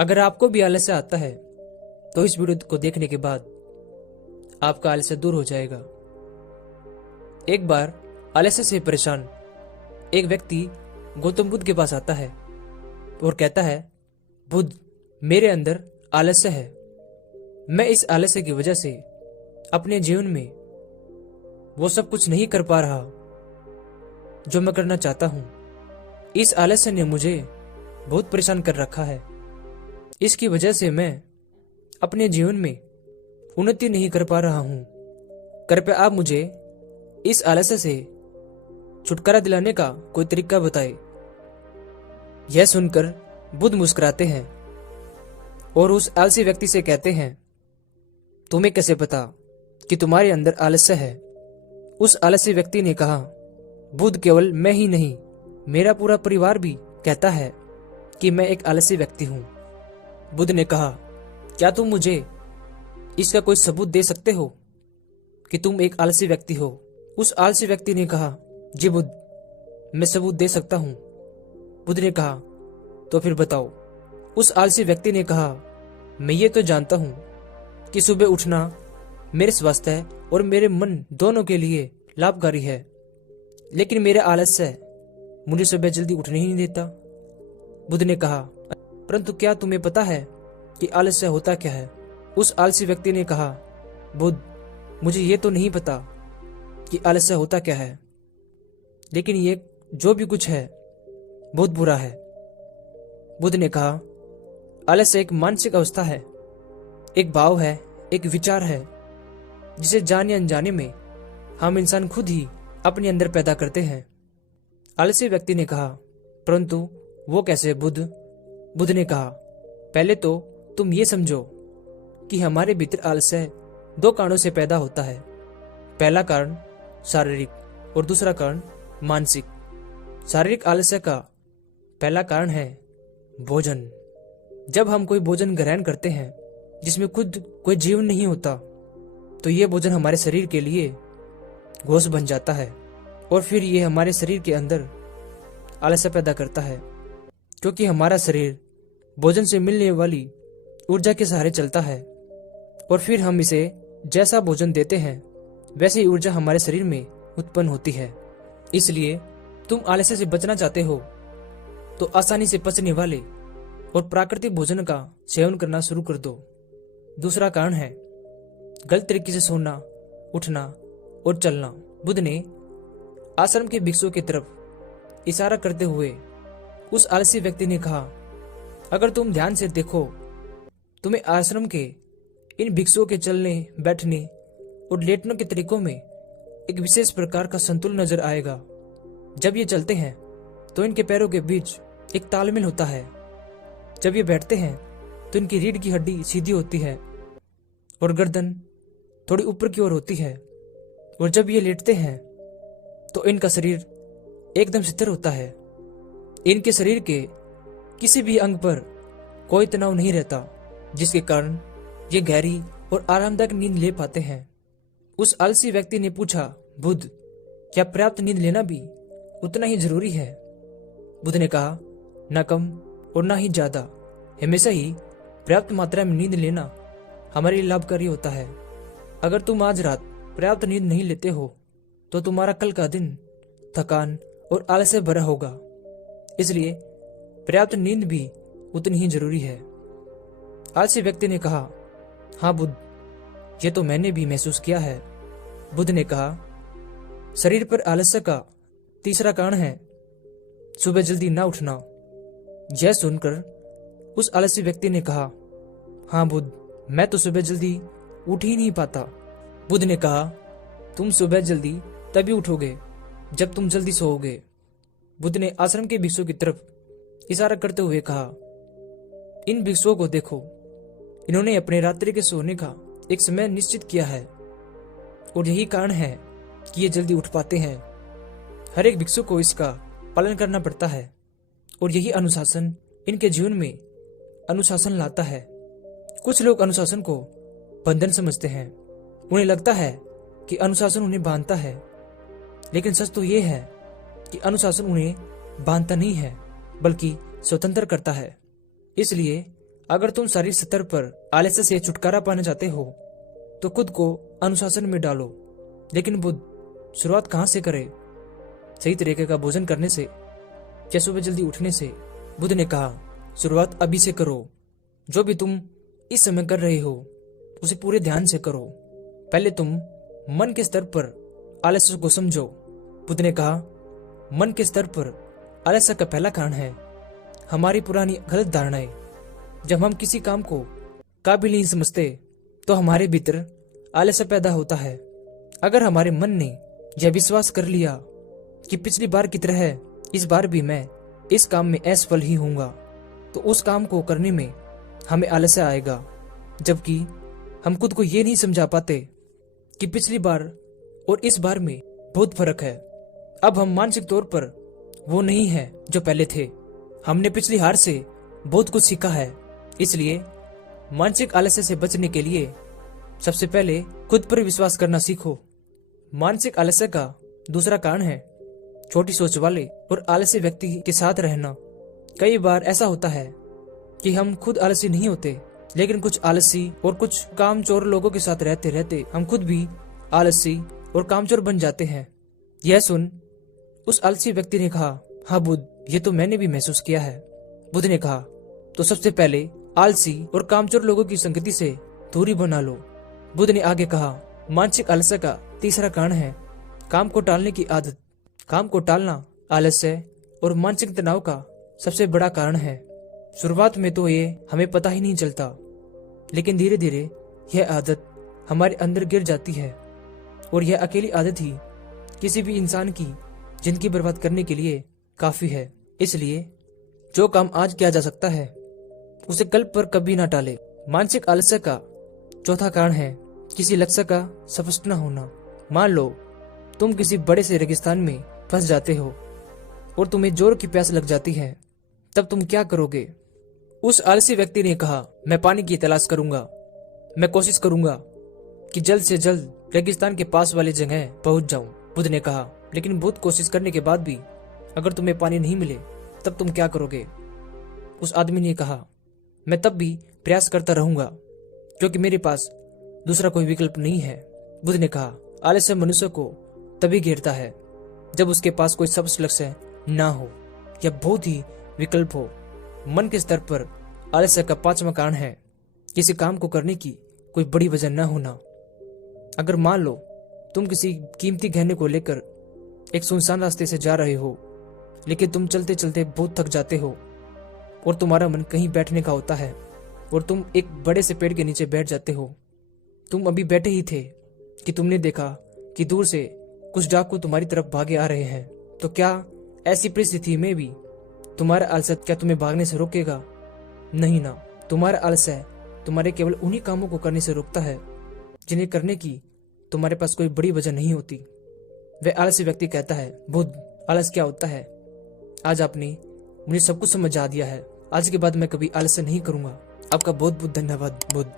अगर आपको भी आलस्य आता है तो इस वीडियो को देखने के बाद आपका आलस्य दूर हो जाएगा। एक बार आलस्य से परेशान एक व्यक्ति गौतम बुद्ध के पास आता है और कहता है, बुद्ध, मेरे अंदर आलस्य है। मैं इस आलस्य की वजह से अपने जीवन में वो सब कुछ नहीं कर पा रहा जो मैं करना चाहता हूं। इस आलस्य ने मुझे बहुत परेशान कर रखा है। इसकी वजह से मैं अपने जीवन में उन्नति नहीं कर पा रहा हूं। कृपया आप मुझे इस आलस्य से छुटकारा दिलाने का कोई तरीका बताएं। यह सुनकर बुद्ध मुस्कुराते हैं और उस आलसी व्यक्ति से कहते हैं, तुम्हें कैसे पता कि तुम्हारे अंदर आलस्य है? उस आलसी व्यक्ति ने कहा, बुद्ध, केवल मैं ही नहीं, मेरा पूरा परिवार भी कहता है कि मैं एक आलसी व्यक्ति हूं। बुद्ध ने कहा, क्या तुम मुझे इसका कोई सबूत दे सकते हो कि तुम एक आलसी व्यक्ति हो? उस आलसी व्यक्ति ने कहा, जी बुद्ध, मैं सबूत दे सकता हूं। बुद्ध ने कहा, तो फिर बताओ। उस आलसी व्यक्ति ने कहा, मैं ये तो जानता हूं कि सुबह उठना मेरे स्वास्थ्य और मेरे मन दोनों के लिए लाभकारी है, लेकिन मेरा आलस्य मुझे सुबह जल्दी उठने ही नहीं देता। बुद्ध ने कहा, परंतु क्या तुम्हें पता है कि आलस्य होता क्या है? उस आलसी व्यक्ति ने कहा, बुद्ध, मुझे ये तो नहीं पता कि आलस्य होता क्या है, लेकिन ये जो भी कुछ है बहुत बुरा है। बुद्ध ने कहा, आलस्य एक मानसिक अवस्था है, एक भाव है, एक विचार है, जिसे जाने अनजाने में हम इंसान खुद ही अपने अंदर पैदा करते हैं। आलसी व्यक्ति ने कहा, परंतु वो कैसे बुद्ध? बुद्ध ने कहा, पहले तो तुम ये समझो कि हमारे भीतर आलस्य दो कारणों से पैदा होता है। पहला कारण शारीरिक और दूसरा कारण मानसिक। शारीरिक आलस्य का पहला कारण है भोजन। जब हम कोई भोजन ग्रहण करते हैं जिसमें खुद कोई जीवन नहीं होता, तो ये भोजन हमारे शरीर के लिए घोष बन जाता है और फिर ये हमारे शरीर के अंदर आलस्य पैदा करता है, क्योंकि हमारा शरीर भोजन से मिलने वाली ऊर्जा के सहारे चलता है और फिर हम इसे जैसा भोजन देते हैं वैसी ऊर्जा हमारे शरीर में उत्पन्न होती है। इसलिए तुम आलस्य से बचना चाहते हो तो आसानी से पचने वाले और प्राकृतिक भोजन का सेवन करना शुरू कर दो। दूसरा कारण है गलत तरीके से सोना, उठना और चलना। बुद्ध ने आश्रम के भिक्षुओं की तरफ इशारा करते हुए उस आलसी व्यक्ति ने कहा, अगर तुम ध्यान से देखो, तुम्हें आश्रम के इन भिक्षुओं के चलने, बैठने और लेटने के तरीकों में एक विशेष प्रकार का संतुलन नजर आएगा। जब ये चलते हैं तो इनके पैरों के बीच एक तालमेल होता है। जब ये बैठते हैं तो इनकी रीढ़ की हड्डी सीधी होती है और गर्दन थोड़ी ऊपर की ओर होती है, और जब ये लेटते हैं तो इनका शरीर एकदम स्थिर होता है। इनके शरीर के किसी भी अंग पर कोई तनाव नहीं रहता, जिसके कारण ये गहरी और आरामदायक नींद ले पाते हैं। उस आलसी व्यक्ति ने पूछा, बुद्ध, क्या पर्याप्त नींद लेना भी उतना ही जरूरी है? बुद्ध ने कहा, ना कम और ना ही ज्यादा। हमेशा ही पर्याप्त मात्रा में नींद लेना हमारे लिए लाभकारी होता है। अगर तुम आज रात पर्याप्त नींद नहीं लेते हो तो तुम्हारा कल का दिन थकान और आलस्य भरा होगा। इसलिए पर्याप्त नींद भी उतनी ही जरूरी है। आलसी व्यक्ति ने कहा, हाँ बुद्ध, ये तो मैंने भी महसूस किया है। बुद्ध ने कहा, शरीर पर आलस्य का तीसरा कारण है सुबह जल्दी ना उठना। यह सुनकर उस आलसी व्यक्ति ने कहा, हाँ बुद्ध, मैं तो सुबह जल्दी उठ ही नहीं पाता। बुद्ध ने कहा, तुम सुबह जल्दी तभी उठोगे जब तुम जल्दी सोओगे। बुद्ध ने आश्रम के भिक्षुओं की तरफ इशारा करते हुए कहा, इन भिक्षुओं को देखो, इन्होंने अपने रात्रि के सोने का एक समय निश्चित किया है और यही कारण है कि ये जल्दी उठ पाते हैं। हर एक भिक्षु को इसका पालन करना पड़ता है और यही अनुशासन इनके जीवन में अनुशासन लाता है। कुछ लोग अनुशासन को बंधन समझते हैं। उन्हें लगता है कि अनुशासन उन्हें बांधता है, लेकिन सच तो ये है कि अनुशासन उन्हें बांधता नहीं है बल्कि स्वतंत्र करता है। इसलिए अगर तुम शारीरिक स्तर पर आलस्य से छुटकारा पाना चाहते हो तो खुद को अनुशासन में डालो। लेकिन बुद्ध शुरुआत कहाँ से करे? सही तरीके का भोजन करने से या सुबह जल्दी उठने से? बुद्ध ने कहा, शुरुआत अभी से करो। जो भी तुम इस समय कर रहे हो उसे पूरे ध्यान से करो। पहले तुम मन के स्तर पर आलस्य को समझो। बुद्ध ने कहा, मन के स्तर पर आलस्य का पहला कारण है हमारी पुरानी गलत धारणाएं। जब हम किसी काम को काबिल नहीं समझते तो हमारे भीतर आलस्य पैदा होता है। अगर हमारे मन ने यह विश्वास कर लिया कि पिछली बार की तरह इस बार भी मैं इस काम में असफल ही होऊंगा, तो उस काम को करने में हमें आलस्य आएगा। जबकि हम खुद को ये नहीं समझा पाते कि पिछली बार और इस बार में बहुत फर्क है। अब हम मानसिक तौर पर वो नहीं है जो पहले थे। हमने पिछली हार से बहुत कुछ सीखा है। इसलिए मानसिक आलस्य से बचने के लिए सबसे पहले खुद पर विश्वास करना सीखो। मानसिक आलस्य का दूसरा कारण है छोटी सोच वाले और आलसी व्यक्ति के साथ रहना। कई बार ऐसा होता है कि हम खुद आलसी नहीं होते, लेकिन कुछ आलसी और कुछ कामचोर लोगों के साथ रहते रहते हम खुद भी आलसी और कामचोर बन जाते हैं। यह सुन उस आलसी व्यक्ति ने कहा, हाँ बुद्ध, ये तो मैंने भी महसूस किया है। बुद्ध ने कहा, तो सबसे पहले आलसी और कामचोर लोगों की संगति से दूरी बना लो। बुद्ध ने आगे कहा, मानसिक आलस्य का तीसरा कारण है काम को टालने की आदत। काम को टालना आलस्य और मानसिक तनाव का सबसे बड़ा कारण है। शुरुआत में तो ये हमें पता ही नहीं चलता, लेकिन धीरे धीरे यह आदत हमारे अंदर गिर जाती है और यह अकेली आदत ही किसी भी इंसान की जिंदगी बर्बाद करने के लिए काफी है। इसलिए जो काम आज किया जा सकता है उसे कल पर कभी ना टाले। मानसिक आलस्य का चौथा कारण है किसी लक्ष्य का स्पष्ट न होना। मान लो तुम किसी बड़े से रेगिस्तान में फंस जाते हो और तुम्हें जोर की प्यास लग जाती है, तब तुम क्या करोगे? उस आलसी व्यक्ति ने कहा, मैं पानी की तलाश करूंगा। मैं कोशिश करूंगा कि जल्द से जल्द रेगिस्तान के पास वाली जगह पहुंच जाऊं। बुद्ध ने कहा, लेकिन बहुत कोशिश करने के बाद भी अगर तुम्हें पानी नहीं मिले तब तुम क्या करोगे? उस आदमी ने कहा, मैं तब भी प्रयास करता रहूंगा क्योंकि मेरे पास दूसरा कोई विकल्प नहीं है। बुद्ध ने कहा, आलस्य मनुष्य को तभी घेरता है जब उसके पास कोई स्पष्ट लक्ष्य ना हो या बहुत ही विकल्प हो। मन के स्तर पर आलस्य का पांचवा कारण है किसी काम को करने की कोई बड़ी वजह न होना। अगर मान लो तुम किसी कीमती गहने को लेकर एक सुनसान रास्ते से जा रहे हो, लेकिन तुम चलते चलते बहुत थक जाते हो और तुम्हारा मन कहीं बैठने का होता है और तुम एक बड़े से पेड़ के नीचे बैठ जाते हो। तुम अभी बैठे ही थे कि तुमने देखा कि दूर से कुछ डाकू तुम्हारी तरफ भागे आ रहे हैं। तो क्या ऐसी परिस्थिति में भी तुम्हारा आलस्य क्या तुम्हें भागने से रोकेगा? नहीं ना। तुम्हारा आलस्य तुम्हारे केवल उन्हीं कामों को करने से रोकता है जिन्हें करने की तुम्हारे पास कोई बड़ी वजह नहीं होती। वह आलसी व्यक्ति कहता है, बुद्ध, आलस क्या होता है? आज आपने मुझे सब कुछ समझा दिया है। आज के बाद मैं कभी आलस्य नहीं करूंगा। आपका बहुत बहुत धन्यवाद बुद्ध।